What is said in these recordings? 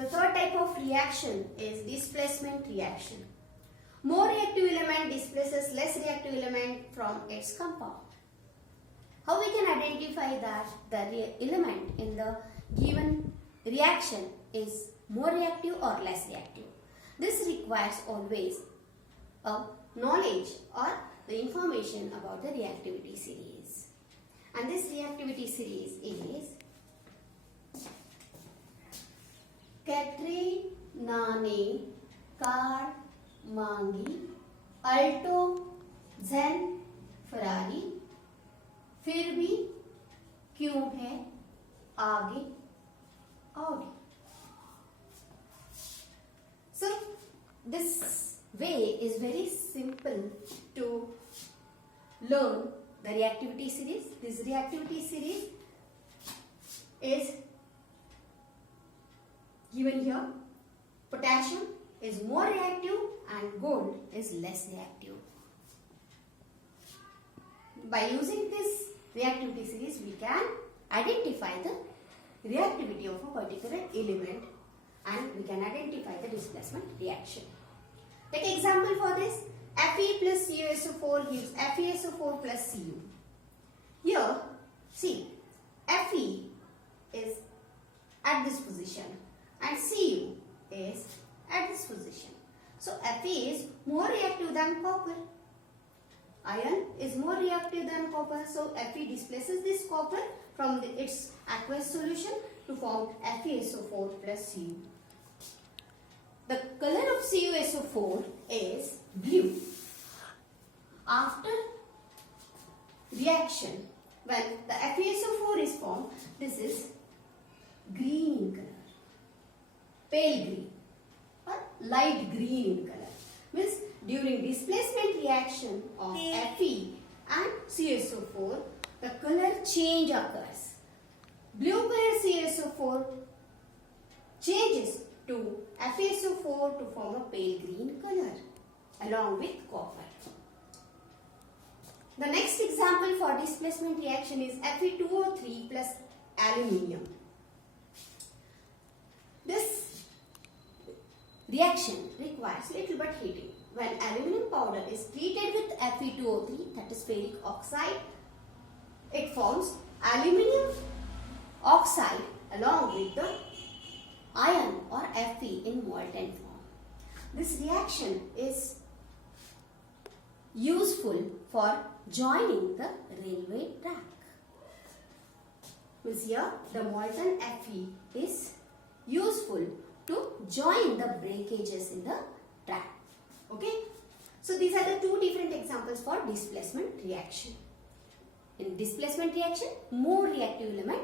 The third type of reaction is displacement reaction. More reactive element displaces less reactive element from its compound. How we can identify that the element in the given reaction is more reactive or less reactive? This requires always a knowledge or the information about the reactivity series. And this reactivity series is कैटरे नाने car मांगी Alto Zen Ferrari फिर भी क्यों है आगे आओगे. So this way is very simple to learn the reactivity series. This reactivity series is given here. Potassium is more reactive and gold is less reactive. By using this reactivity series, we can identify the reactivity of a particular element and we can identify the displacement reaction. Take example for this. Fe plus CuSO4 gives FeSO4 plus Cu. Here, see, Fe is at this position and Cu is at this position. So, Fe is more reactive than copper. Iron is more reactive than copper. So, Fe displaces this copper from its aqueous solution to form FeSO4 plus Cu. The color of CuSO4 is blue. After reaction, when the FeSO4 is formed, this is green in color, pale green or light green in color. Means during displacement reaction of Fe and CuSO4, the color change occurs. Blue color CuSO4 changes to FeSO4 to form a pale green color along with copper. The next example for displacement reaction is Fe2O3 plus aluminium. This reaction requires little bit heating. When aluminium powder is treated with Fe2O3, that is ferric oxide, it forms aluminium oxide along with the iron or Fe in molten form. This reaction is useful for joining the railway track. Means here the molten Fe is useful to join the breakages in the track. Okay. So these are the two different examples for displacement reaction. In displacement reaction, more reactive element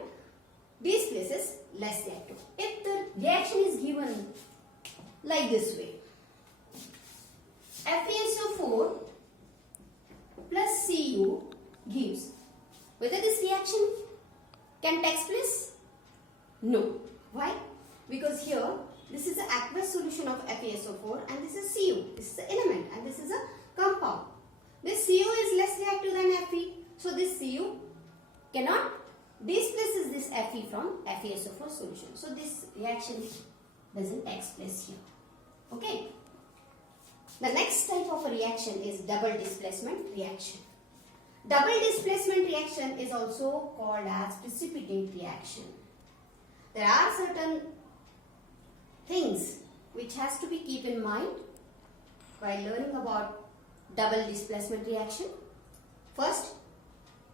displaces less reactive. If the reaction is given like this way, FeSO4 plus Cu gives, whether this reaction can take place? No. Why? Because here this is the aqueous solution of FeSO4 and this is Cu. This is the element and this is a compound. This Cu is less reactive than Fe. So this Cu cannot displaces this Fe from FeSO4 solution. So this reaction doesn't take place here. Okay. The next type of a reaction is double displacement reaction. Double displacement reaction is also called as precipitate reaction. There are certain things which has to be keep in mind while learning about double displacement reaction. First,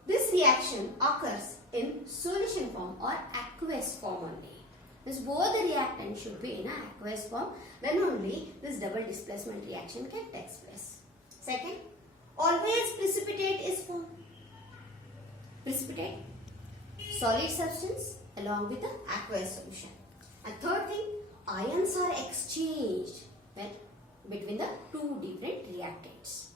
this reaction occurs in solution form or aqueous form only. Means both the reactant should be in an aqueous form, then only this double displacement reaction can take place. Second, always precipitate is formed. Precipitate, solid substance along with the aqueous solution. And third thing, ions are exchanged between the two different reactants.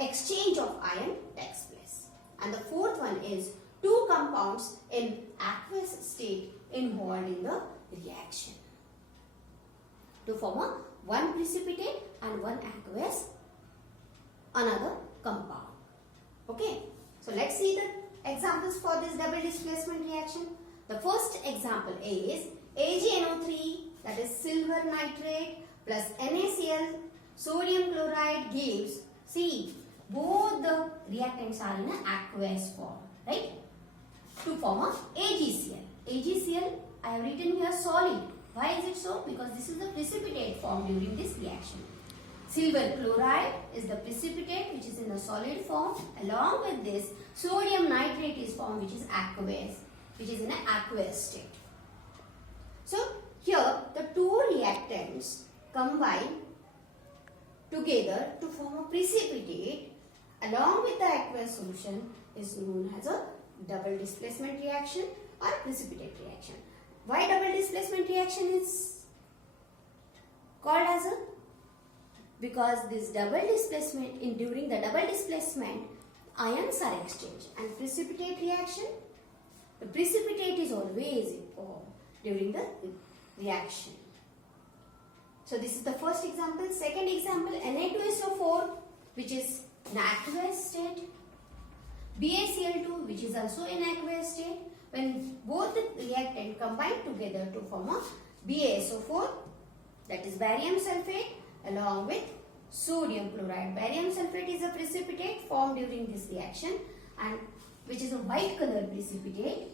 Exchange of ion takes place. And the fourth one is two compounds in aqueous state involved in the reaction to form a one precipitate and one aqueous another compound. Okay, so let's see the examples for this double displacement reaction. The first example is AgNO3 that is silver nitrate plus NaCl sodium chloride gives, see, both the reactants are in an aqueous form, right? To form a AgCl. AgCl I have written here solid. Why is it so? Because this is the precipitate form during this reaction. Silver chloride is the precipitate which is in a solid form. Along with this, sodium nitrate is formed which is aqueous, which is in an aqueous state. So here the two reactants combine together to form a precipitate along with the aqueous solution is known as a double displacement reaction or precipitate reaction. Why double displacement reaction is called as a? Because this double displacement, during the double displacement, ions are exchanged, and precipitate reaction, the precipitate is always formed during the reaction. So this is the first example. Second example, Na2SO4 which is in aqueous state, BaCl2 which is also in aqueous state. When both the reactant combine together to form a BaSO4, that is barium sulfate, along with sodium chloride. Barium sulfate is a precipitate formed during this reaction and which is a white color precipitate,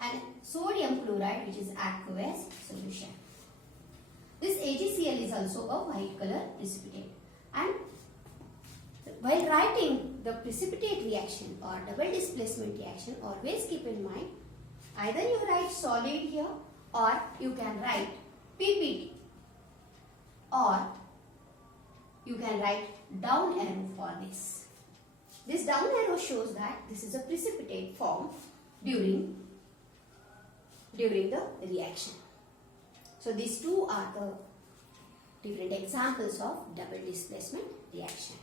and sodium chloride which is aqueous solution. This AgCl is also a white color precipitate. And while writing the precipitate reaction or double displacement reaction, always keep in mind either you write solid here or you can write PPT, or you can write down arrow for this. This down arrow shows that this is a precipitate form during the reaction. So these two are the different examples of double displacement reaction.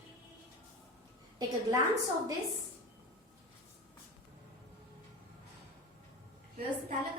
Take a glance of this. Here's the thallic